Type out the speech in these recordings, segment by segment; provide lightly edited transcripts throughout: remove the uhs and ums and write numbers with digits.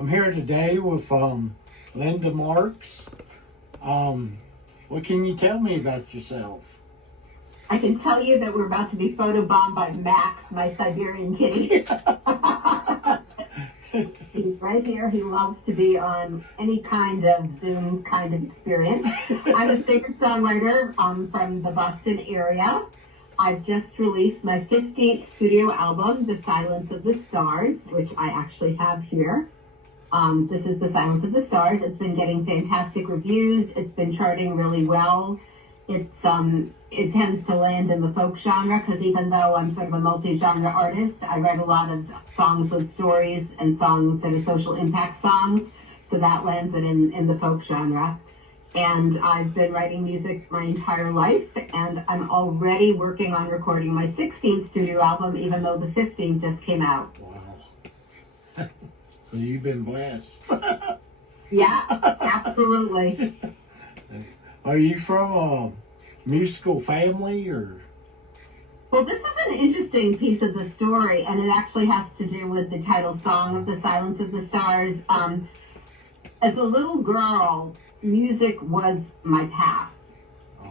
I'm here today with Linda Marks. What can you tell me about yourself? I can tell you that we're about to be photobombed by Max, my Siberian kitty. He's right here. He loves to be on any kind of Zoom kind of experience. I'm a singer-songwriter from the Boston area. I've just released my 15th studio album, The Silence of the Stars, which I actually have here. This is The Silence of the Stars. It's been getting fantastic reviews. It's been charting really well. It tends to land in the folk genre because even though I'm sort of a multi-genre artist, I write a lot of songs with stories and songs that are social impact songs. So that lands it in the folk genre. And I've been writing music my entire life, and I'm already working on recording my 16th studio album, even though the 15th just came out. Wow. So you've been blessed. Yeah, absolutely. Are you from a musical family or? Well, this is an interesting piece of the story, and it actually has to do with the title song of The Silence of the Stars. As a little girl, music was my path.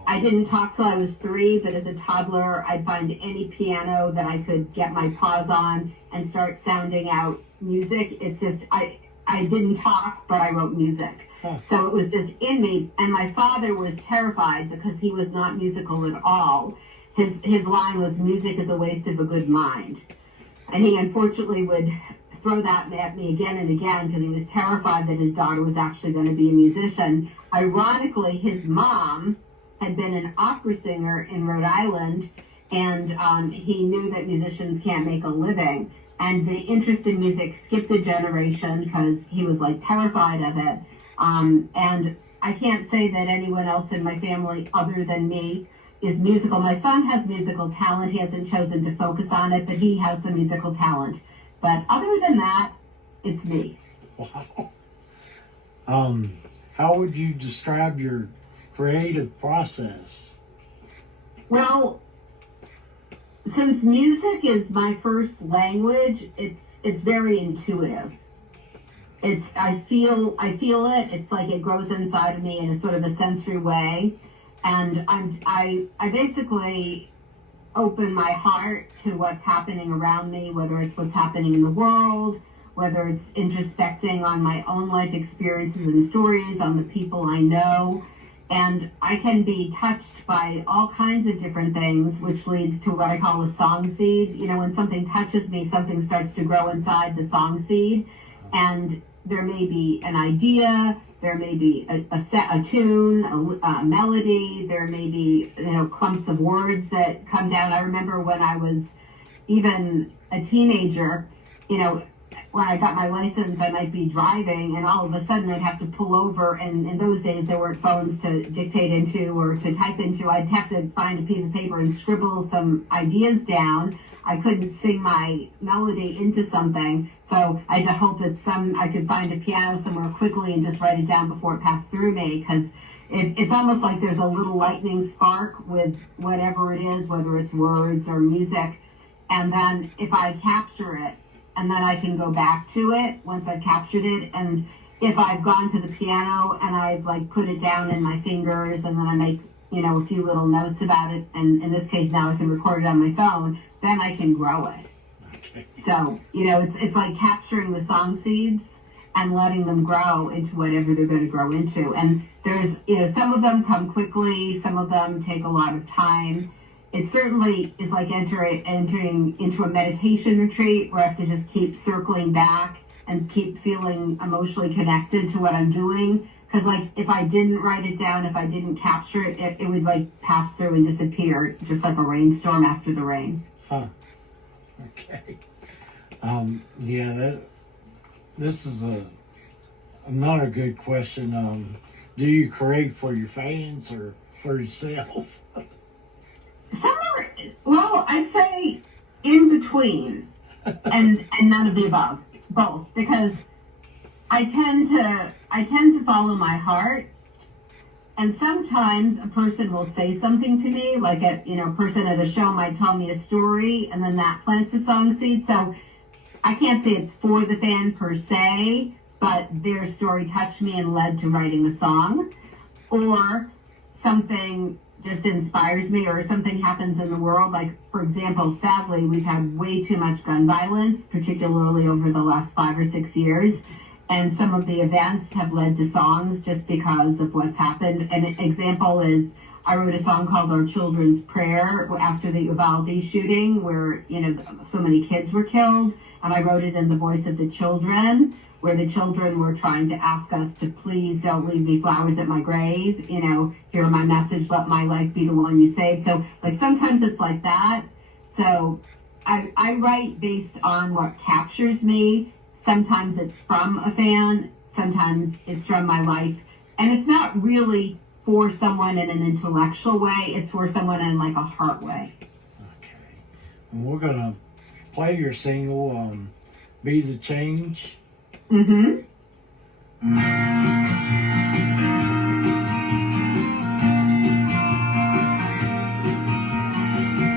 I didn't talk till I was 3, but as a toddler, I'd find any piano that I could get my paws on and start sounding out music. It's just, I didn't talk, but I wrote music. So it was just in me. And my father was terrified because he was not musical at all. His line was, music is a waste of a good mind. And he unfortunately would throw that at me again and again because he was terrified that his daughter was actually going to be a musician. Ironically, his mom had been an opera singer in Rhode Island, and he knew that musicians can't make a living. And the interest in music skipped a generation because he was like terrified of it. And I can't say that anyone else in my family other than me is musical. My son has musical talent. He hasn't chosen to focus on it, but he has some musical talent. But other than that, it's me. Wow. How would you describe your creative process? Well, since music is my first language, it's very intuitive. I feel it. It's like it grows inside of me in a sort of a sensory way, and I basically open my heart to what's happening around me, whether it's what's happening in the world, whether it's introspecting on my own life experiences and stories, on the people I know. And I can be touched by all kinds of different things, which leads to what I call a song seed. You know, when something touches me, something starts to grow inside the song seed. And there may be an idea, there may be a tune, a melody, there may be, clumps of words that come down. I remember when I was even a teenager, when I got my license, I might be driving and all of a sudden I'd have to pull over, and in those days there weren't phones to dictate into or to type into. I'd have to find a piece of paper and scribble some ideas down. I couldn't sing my melody into something, so I had to hope that I could find a piano somewhere quickly and just write it down before it passed through me, because it's almost like there's a little lightning spark with whatever it is, whether it's words or music, and then if I capture it, and then I can go back to it once I've captured it. And if I've gone to the piano and I've put it down in my fingers, and then I make, a few little notes about it, and in this case now I can record it on my phone, then I can grow it. Okay. So, it's like capturing the song seeds and letting them grow into whatever they're going to grow into. And there's, some of them come quickly, some of them take a lot of time. It certainly is like entering into a meditation retreat where I have to just keep circling back and keep feeling emotionally connected to what I'm doing. Because if I didn't write it down, if I didn't capture it, it would pass through and disappear, just like a rainstorm after the rain. Huh. Okay. This is another good question. Do you create for your fans or for yourself? Well, I'd say in between, and none of the above, both, because I tend to follow my heart, and sometimes a person will say something to me, like a person at a show might tell me a story, and then that plants a song seed. So I can't say it's for the fan per se, but their story touched me and led to writing a song, or something just inspires me, or something happens in the world. Like, for example, sadly, we've had way too much gun violence, particularly over the last 5 or 6 years. And some of the events have led to songs just because of what's happened. An example is I wrote a song called Our Children's Prayer after the Uvalde shooting, where, you know, so many kids were killed. And I wrote it in the voice of the children, where the children were trying to ask us to please don't leave me flowers at my grave. You know, hear my message, let my life be the one you save. So, like, sometimes it's like that. So I write based on what captures me. Sometimes it's from a fan, sometimes it's from my life. And it's not really for someone in an intellectual way, it's for someone in like a heart way. Okay. And we're gonna play your single, Be the Change. Mm-hmm.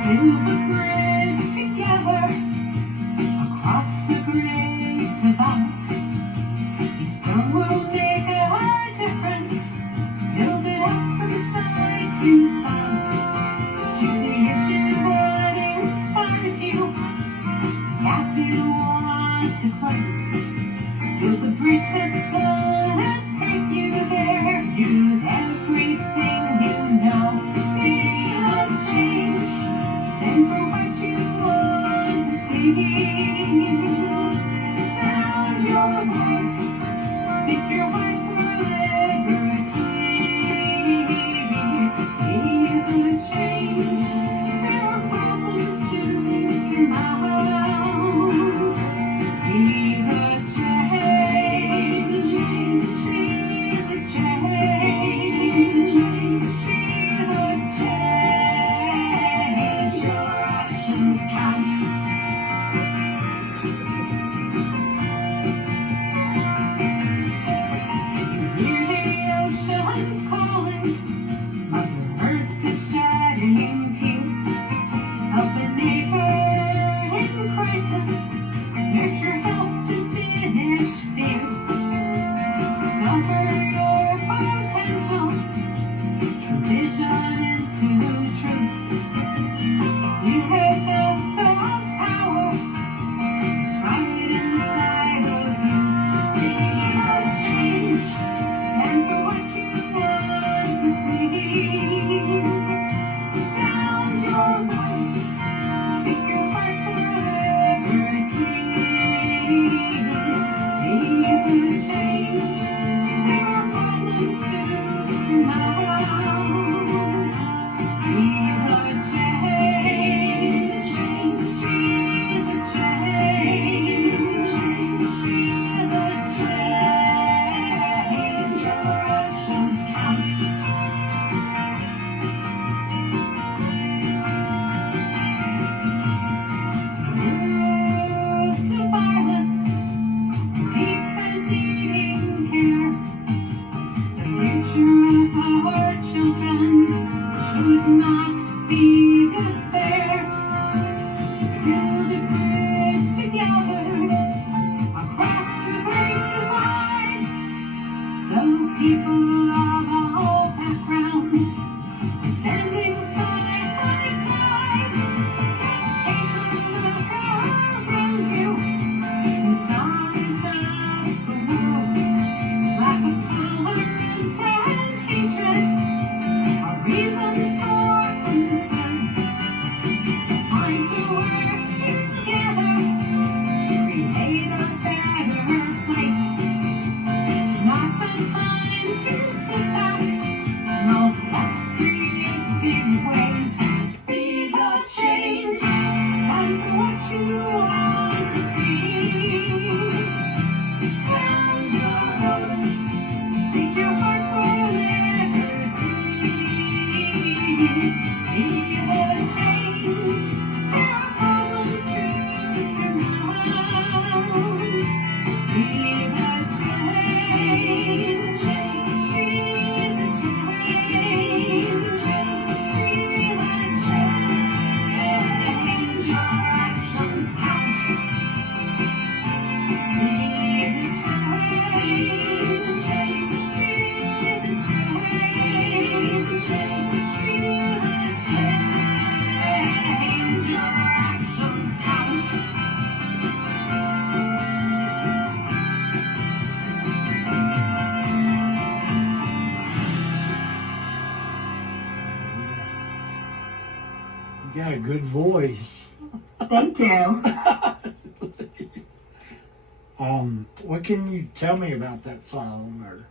Build a bridge together across the great divide. Each stone will make a difference. Build it up from side to side. Choose the issue that inspires you. Path you want to close. Build the bridge that's gonna take you there. Use everything you know. Be a change. Stand for what you want to see. Sound your voice. Speak your word for liberty. Be the change. There are problems to surmount. Be got a good voice. Thank you. What can you tell me about that song? Or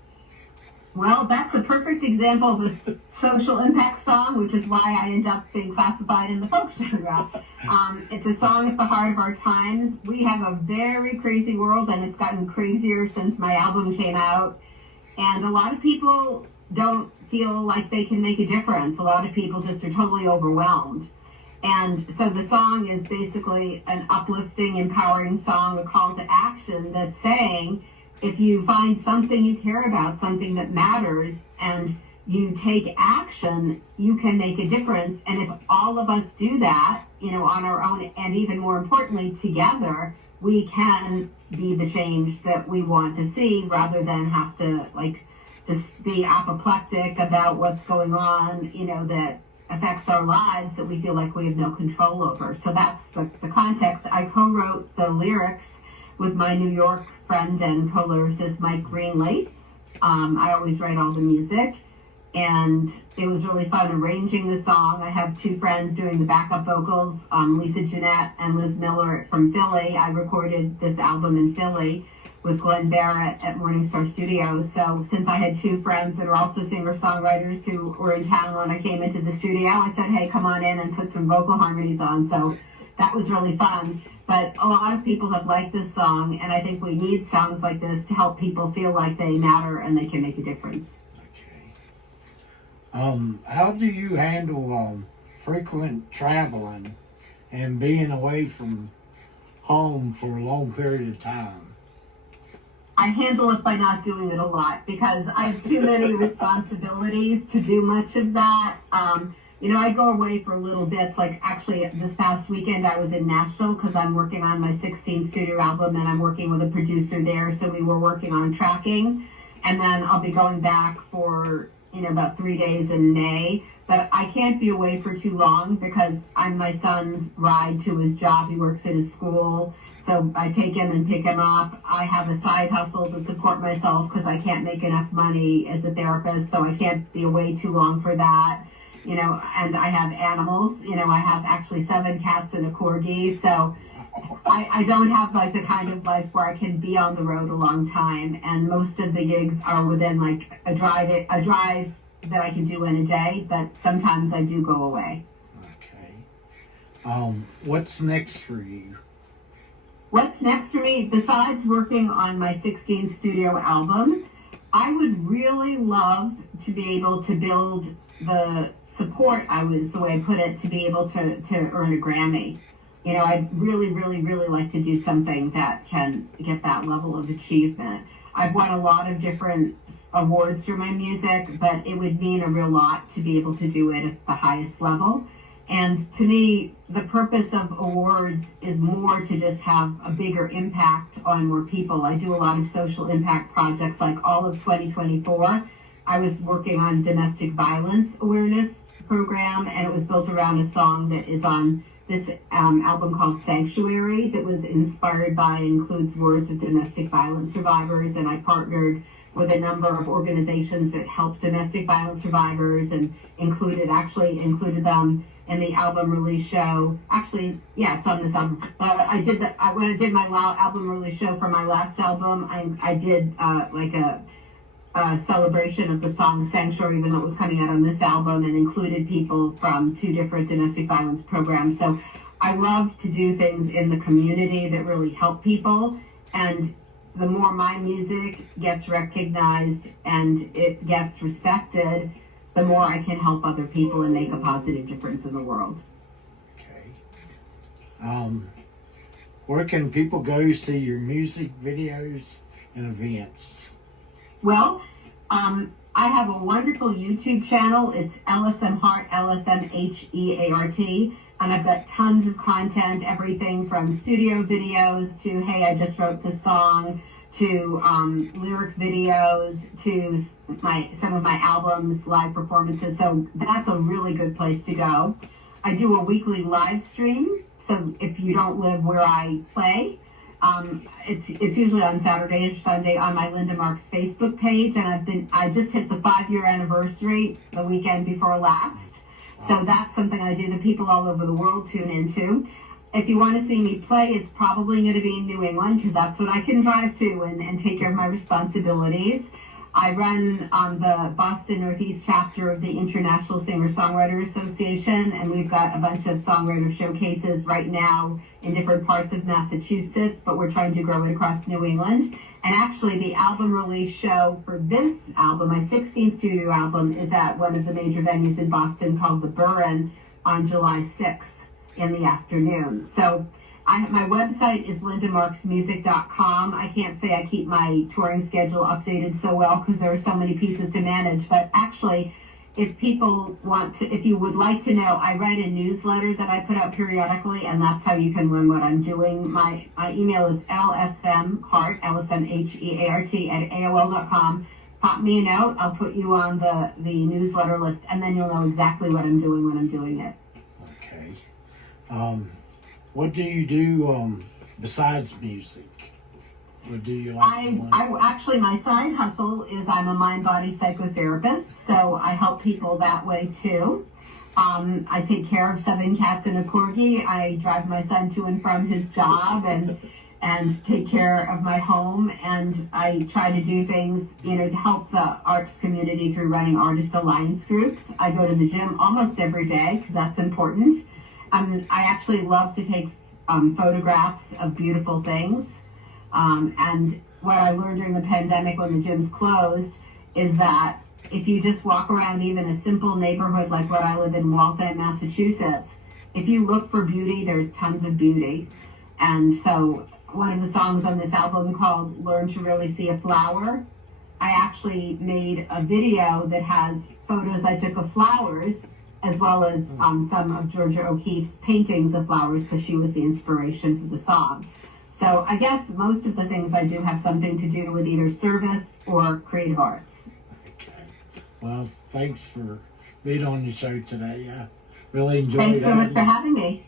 Well, that's a perfect example of a social impact song, which is why I end up being classified in the folk genre. It's a song at the heart of our times. We have a very crazy world, and it's gotten crazier since my album came out. And a lot of people don't feel like they can make a difference. A lot of people just are totally overwhelmed. And so the song is basically an uplifting, empowering song, a call to action that's saying, if you find something you care about, something that matters, and you take action, you can make a difference. And if all of us do that, on our own, and even more importantly, together, we can be the change that we want to see rather than have to, just be apoplectic about what's going on, that affects our lives that we feel like we have no control over. So that's the context. I co-wrote the lyrics with my New York friend and co-lyricist Mike Greenlee. I always write all the music, and it was really fun arranging the song. I have two friends doing the backup vocals, Lisa Jeanette and Liz Miller from Philly. I recorded this album in Philly with Glenn Barrett at Morningstar Studios. So since I had two friends that are also singer-songwriters who were in town when I came into the studio, I said, hey, come on in and put some vocal harmonies on. So that was really fun. But a lot of people have liked this song, and I think we need songs like this to help people feel like they matter and they can make a difference. Okay. How do you handle frequent traveling and being away from home for a long period of time? I handle it by not doing it a lot because I have too many responsibilities to do much of that. I go away for little bits. Like actually this past weekend I was in Nashville because I'm working on my 16th studio album and I'm working with a producer there. So we were working on tracking, and then I'll be going back for, about 3 days in May. But I can't be away for too long because I'm my son's ride to his job. He works at his school. So I take him and pick him up. I have a side hustle to support myself because I can't make enough money as a therapist. So I can't be away too long for that. And I have animals. I have actually 7 cats and a corgi. So I don't have the kind of life where I can be on the road a long time. And most of the gigs are within a drive that I can do in a day, but sometimes I do go away. Okay. What's next for you? What's next for me, besides working on my 16th studio album, I would really love to be able to build the support, the way I put it, to be able to earn a Grammy. I'd really, really, really like to do something that can get that level of achievement. I've won a lot of different awards for my music, but it would mean a real lot to be able to do it at the highest level. And to me, the purpose of awards is more to just have a bigger impact on more people. I do a lot of social impact projects, like all of 2024. I was working on domestic violence awareness program, and it was built around a song that is on this album called Sanctuary, that was inspired by and includes words of domestic violence survivors. And I partnered with a number of organizations that help domestic violence survivors and included them in the album release show. Actually, yeah, it's on this album. When I did my album release show for my last album, I did a celebration of the song Sanctuary, even though it was coming out on this album, and included people from 2 different domestic violence programs. So I love to do things in the community that really help people. And the more my music gets recognized and it gets respected, the more I can help other people and make a positive difference in the world. Okay. Where can people go see your music videos and events? Well, I have a wonderful YouTube channel. It's LSM Heart, LSMHEART, and I've got tons of content, everything from studio videos to, hey, I just wrote this song, to lyric videos, to some of my albums, live performances. So that's a really good place to go. I do a weekly live stream. So if you don't live where I play, it's usually on Saturday or Sunday on my Linda Marks Facebook page, and I just hit the 5-year anniversary the weekend before last. So that's something I do that people all over the world tune into. If you want to see me play, it's probably going to be in New England because that's what I can drive to and take care of my responsibilities. I run the Boston Northeast chapter of the International Singer-Songwriter Association, and we've got a bunch of songwriter showcases right now in different parts of Massachusetts, but we're trying to grow it across New England. And actually, the album release show for this album, my 16th studio album, is at one of the major venues in Boston called the Burren on July 6th in the afternoon. So my website is lindamarksmusic.com. I can't say I keep my touring schedule updated so well because there are so many pieces to manage, but actually, if you would like to know, I write a newsletter that I put out periodically, and that's how you can learn what I'm doing. My email is lsmheart, lsmheart at AOL.com. Pop me a note. I'll put you on the newsletter list, and then you'll know exactly what I'm doing when I'm doing it. Okay. What do you do besides music? What do you like doing? I actually, my side hustle is I'm a mind-body psychotherapist, so I help people that way too. I take care of 7 cats and a corgi. I drive my son to and from his job and take care of my home, and I try to do things, to help the arts community through running artist alliance groups. I go to the gym almost every day because that's important. I actually love to take photographs of beautiful things. And what I learned during the pandemic when the gyms closed is that if you just walk around even a simple neighborhood like what I live in, Waltham, Massachusetts, if you look for beauty, there's tons of beauty. And so one of the songs on this album called Learn to Really See a Flower, I actually made a video that has photos I took of flowers as well as some of Georgia O'Keeffe's paintings of flowers because she was the inspiration for the song. So I guess most of the things I do have something to do with either service or creative arts. Okay. Well, thanks for being on the show today. I really enjoyed it. Thanks so much for having me.